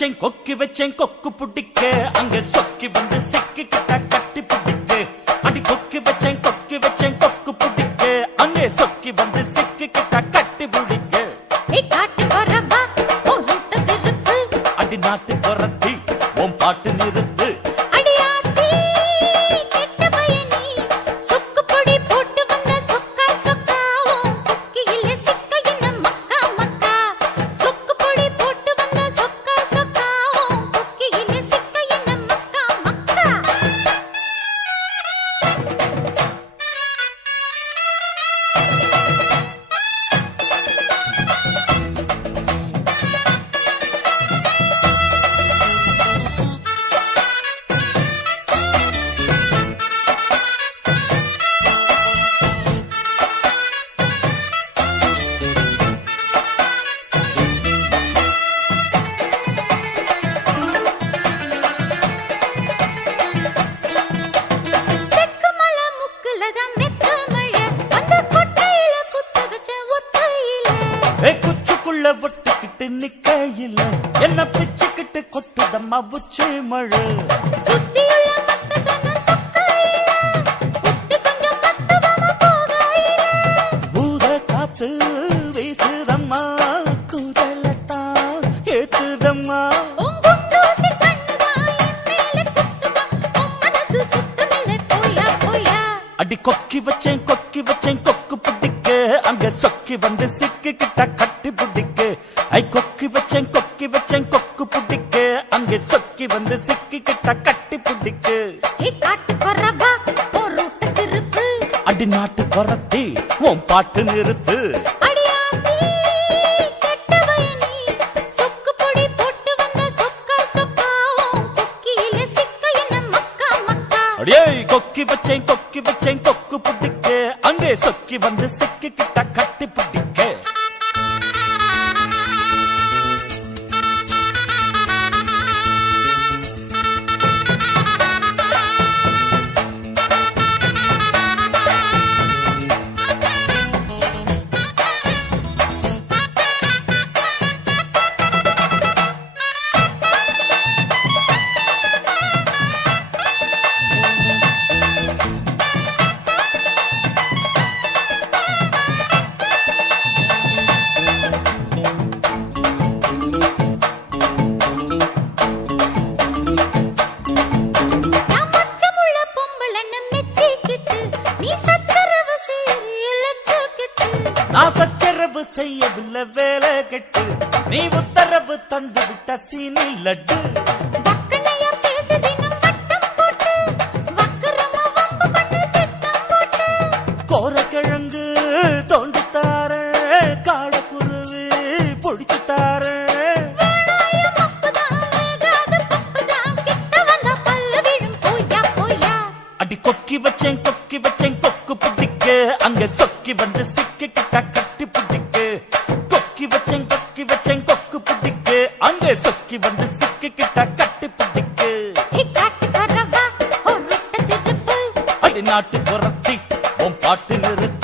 வச்சேன் கொக்கு புடிக்க அங்க சொக்கி வந்து சிக்கி கிட்ட கட்டி பிடிக்க அடி கொக்கி வச்சேன் கொக்கு புடிக்க அங்கே சொக்கி வந்து சிக்கி கிட்ட கட்டி பிடிக்க அடி நாட்டு கொரத்தி உன் பாட்டு நிறுத்து குச்சிக்குள்ள ஒட்டுக்கிட்டு நிக்கையில என்ன பிச்சுக்கிட்டு கொட்டுதம்மா உச்சி மழை பூத காத்து வீசுதம்மா குரலத்தான் ஏத்துதம்மா அடி கொக்கி வச்சேன் கொக்கு பிடிக்க அங்க சொக்கி வந்து சிக்கி கிட்ட கட்டி பிடிக்க ஐ கொக்கி வச்சேன் கொக்கு பிடிக்க அங்க சொக்கி வந்து சிக்கி கிட்ட கட்டி பிடிக்க அடி நாட்டு கொரத்தி உன் பாட்டு நிறுத்து கொக்கி வச்சேன் கொக்கு பிடிக்க அங்கே சொக்கி வந்து சிக்கி கிட்ட கட்டி பிடிக்க நான் சச்சரவு செய்யவில்லை வேலை கெட்டு நீ உத்தரவு தந்து விட்ட சீனி லட்டு கோரக்கிழங்கு தோண்டித்தார காடக்குருவி பொடிச்சுத்தார அடி கொக்கி வச்சேன் கொக்கு பிடிக்க அங்க சொக்கி வந்து சிக்கி கிட்ட கட்டி பிடிக்க கொக்கி வச்சேன் கொக்கு பிடிக்க அங்க சொக்கி வந்து சிக்கி கிட்ட கட்டி பிடிக்க அடி நாட்டு கொரத்தி உன் பாட்டு நிறுத்து